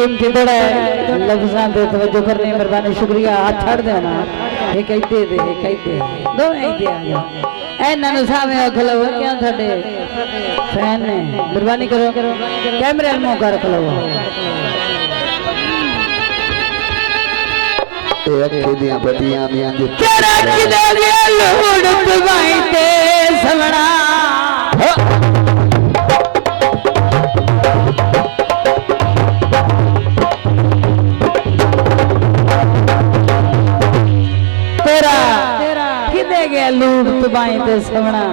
कीमती थोड़ा लफ्ज़ां ते तवज्जो करनी मेहरबानी शुक्रिया हाथ छड़ देना ये कहते दे दो ही दे ए नानू साहब खलो क्या थोड़े फैन ने मेहरबानी करो कैमरे मुंह कर खलो ए अखे दियां बतियां मियां दी तेरा किदे गया लूड़ दवाई ते सवड़ा तेरा किदे गया लूड़ दवाई ते सवड़ा